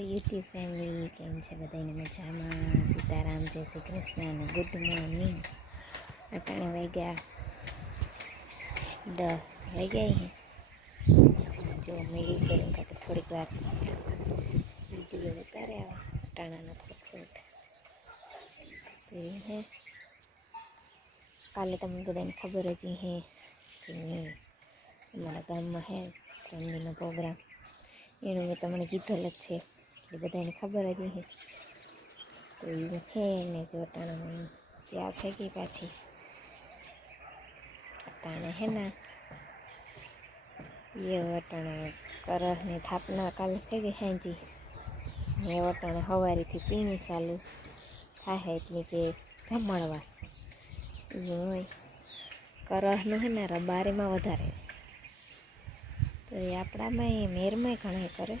YouTube family, કેમ છે બધાને મજામાં? સીતારામ, જય શ્રી કૃષ્ણ અને ગુડ મોર્નિંગ. અટાણે વાગ્યા 10 વાગ્યા. જો મેળી કરું કે થોડીક વાર વિડીયો ઉતારે આવા અટાણાના થોડીક શૂટ તો હે. કાલે તમને બધાને ખબર જ હે કે અમારા ગામમાં હે ટ્રેન્ડિંગનો પ્રોગ્રામ, એનું મેં તમને કીધેલ જ છે એટલે બધાને ખબર જ હે. તો એવું હે ને જો અટાણામાં ત્યાં થઈ ગઈ પાછી અટાણે હે ને એ અટાણે કરસની થાપના કાલે થઈ ગઈ હાંજી ને અટાણે સવારેથી પીણી ચાલુ થાય એટલે કે જમણવા એવું હોય. કરસનું હે ને રબારીમાં વધારે, તો એ આપણામાં એ મેરમાં ઘણા કરે,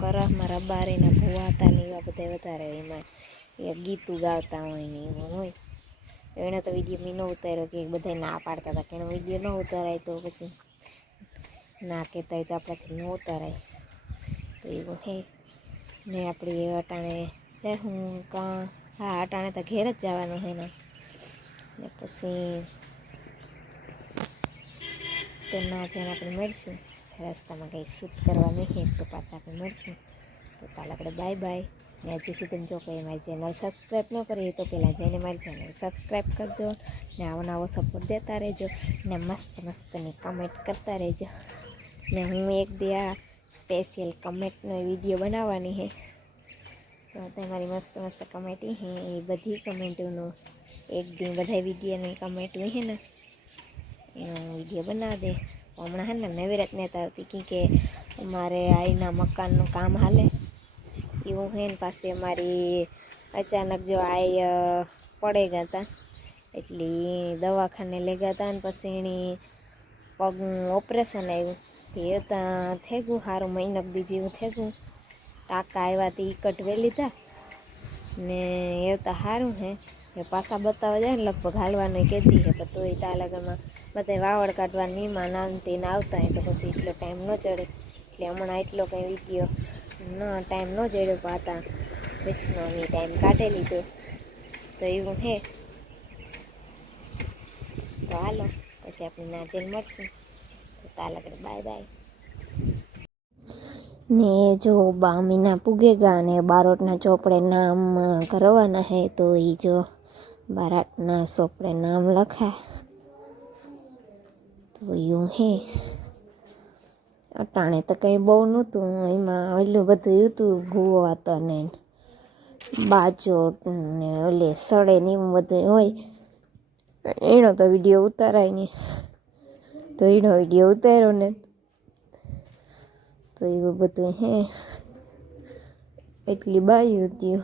કરસમાં રબારીના ભુવાતા ને એવા બધા વધારે, એમાં એ ગીતું ગાતા હોય ને એવું હોય. તો એણે તો વિડીયો મેં ન ઉતાર્યો કે બધા ના પાડતા હતા કે એનો વિડીયો ન ઉતારાય તો પછી ના કહેતા હોય તો આપણાથી ન ઉતારાય. તો એવું હે ને આપણે અટાણે જાય હું હા અટાણે તો ઘેર જ જવાનું હે ને પછી તો ના ત્યાં આપણે મળીશું રસ્તામાં કંઈ શૂટ કરવા નહીં તો પાછા આપણે મળીશું. તો કાલે આપણે બાય બાય. ને હજી સુધી જો કંઈ મારી ચેનલ સબસ્ક્રાઈબ ન કરી તો પહેલાં જઈને મારી ચેનલ સબસ્ક્રાઈબ કરજો ને આવો નવો સપોર્ટ દેતા રહેજો ને મસ્ત મસ્તની કમેન્ટ કરતા રહેજો. ને હું એક દી આ સ્પેશિયલ કમેન્ટનો વિડીયો બનાવવાની છે, તો તમારી મસ્ત મસ્ત કમેન્ટ હે એ બધી કમેન્ટોનો એક દી બધા વિડીયોની કમેન્ટ હે ને એનો વિડીયો બનાવી દે. હમણાં હે ને નવીરત નહોતા આવતી કે અમારે આઈના મકાનનું કામ હાલે એવું હે ને પાસે અમારી અચાનક જો આઈ પડે ગયા હતા એટલે દવાખાને લઈ ગયા હતા ને પછી એની પગનું ઓપરેશન આવ્યું તે ત્યાં થઈ ગયું સારું મહિનક દી જેવું થઈ ગયું. ટાંકા આવ્યા તે કટવે લીધા ને એ તો સારું હે એ પાછા બતાવવા જાય ને લગભગ હાલવાનું કહેતી હે, પણ તોય ત્યાં લગનમાં બધા વાવડ કાઢવા નીમાં નાનતીને આવતા હોય તો પછી એટલો ટાઈમ ન ચડે એટલે હમણાં એટલો કંઈ વિડીયો ટાઈમ ન ચડ્યો પાતા વિષ્ણુની ટાઈમ કાઢી લીધો. તો એવું હે. તો હાલો પછી આપણે નાચેલ મળશું. તો તાલ આગળ બાય બાય. ને જો બામીના પુગેગા અને બારોટના ચોપડે નામ કરવાના હે, તો એ જો બારાટના ચોપડે નામ લખા તો એવું હે. અટાણે તો કંઈ બહુ નહોતું, એમાં ઓલું બધું હતું ગુવાતા ને બાજોટ ને ઓલે સડે ને એવું બધું હોય. એનો તો વિડીયો ઉતારાય ને તો એનો વિડીયો ઉતાર્યો ને તો એવું બધું હે. એટલી બાયું હતી.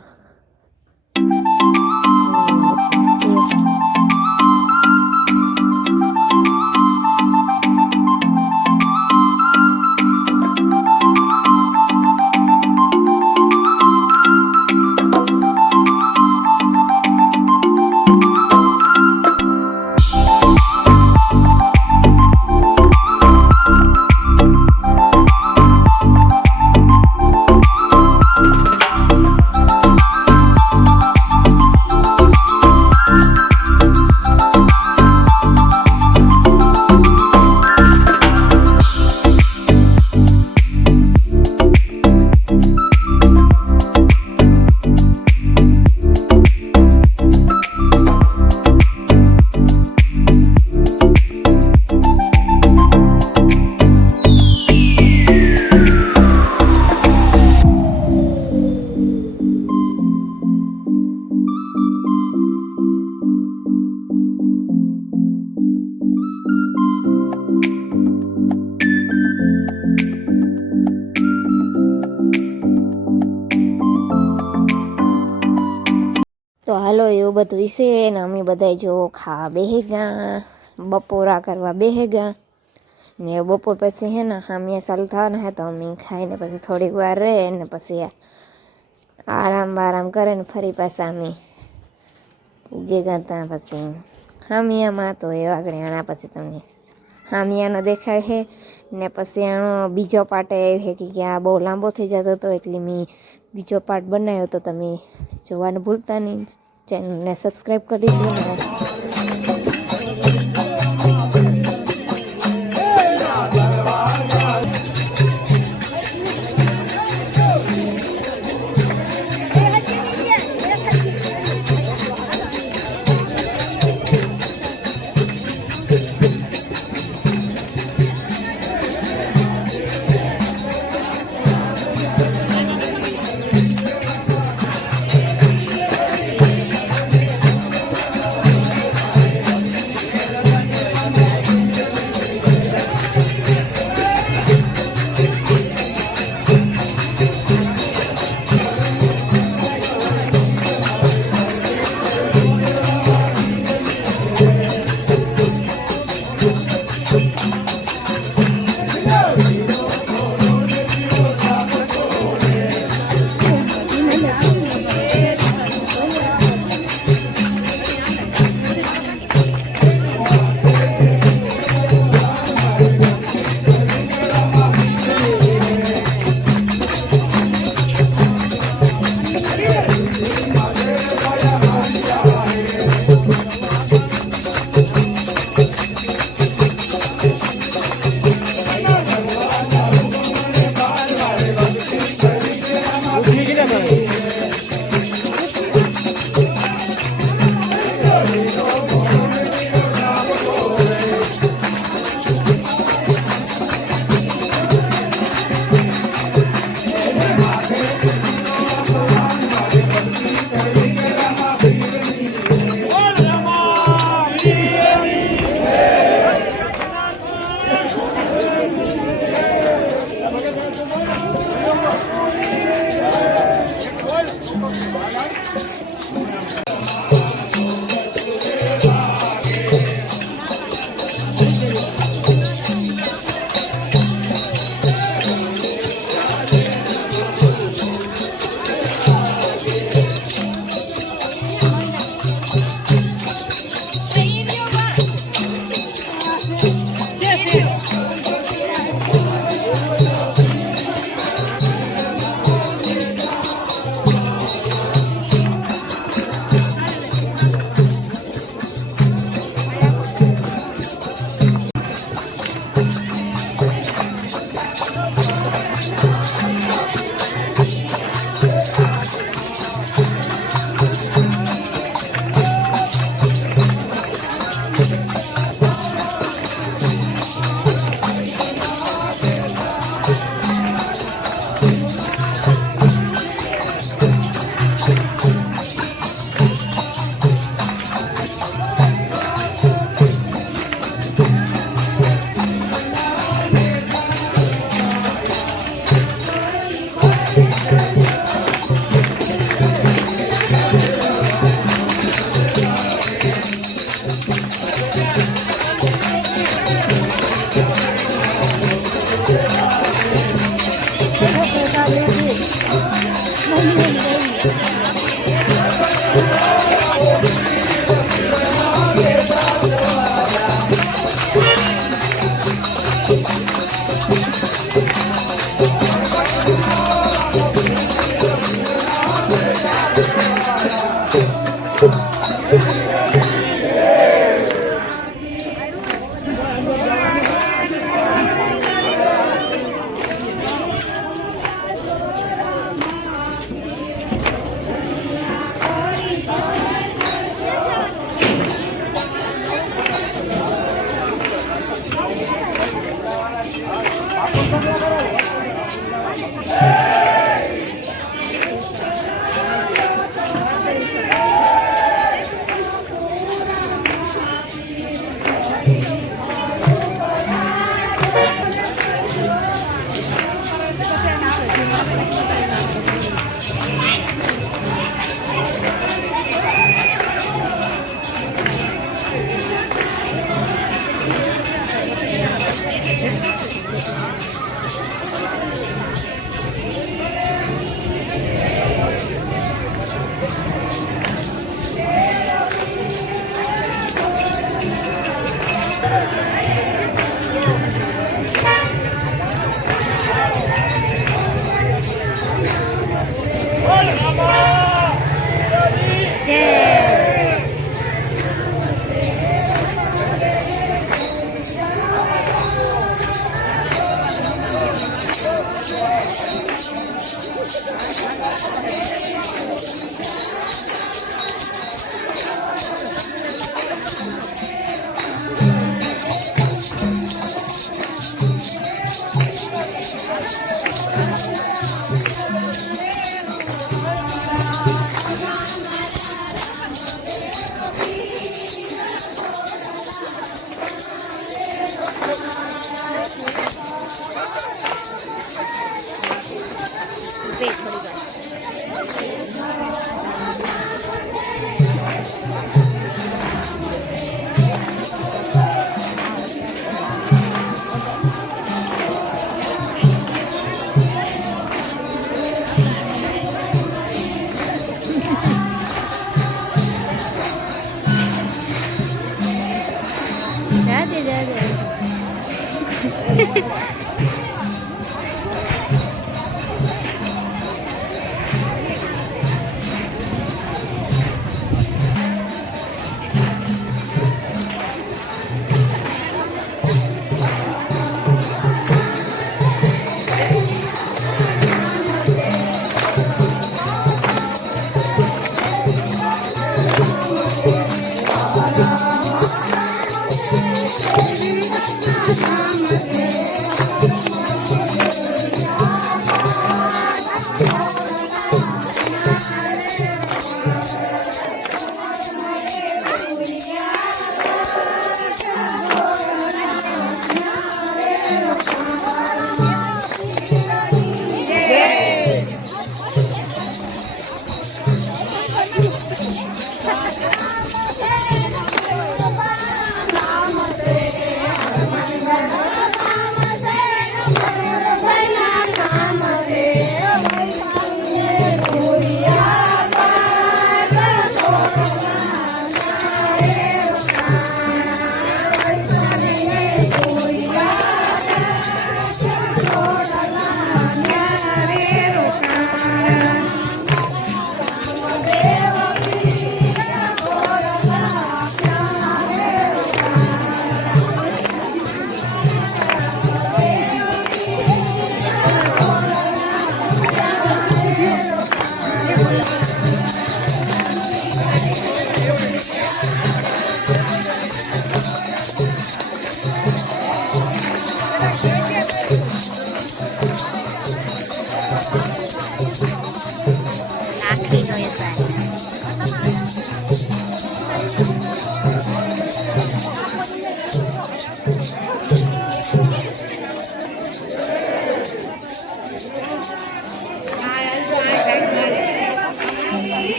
તો હાલો એવું બધું છે ને અમે બધા જો ખાવા બેહેગા, બપોરા કરવા બેહેગા ને બપોર પછી હે ને હામિયા ચાલુ થવાના હે તો અમે ખાઈને પછી થોડીક વાર રહે ને પછી આરામ કરે ને ફરી પાછા અમે ઉગે ગયા પછી હામિયામાં તો એ આગળ આણા પછી તમને હામિયાનો દેખાય છે ને પછી એનો બીજો પાર્ટ એ છે કે આ બહુ લાંબો થઈ જતો હતો એટલે મેં બીજો પાર્ટ બનાવ્યો તો તમે જોવાનું ભૂલતા નહીં. ચેનલને સબસ્ક્રાઈબ કરી દીજો ને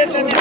Thank you.